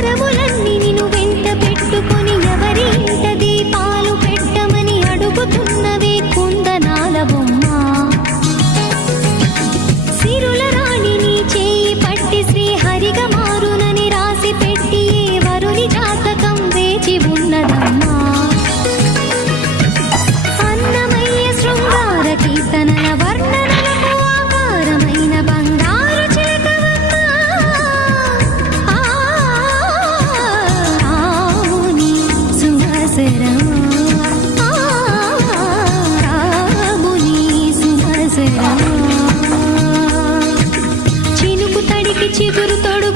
para చిగురుతాడు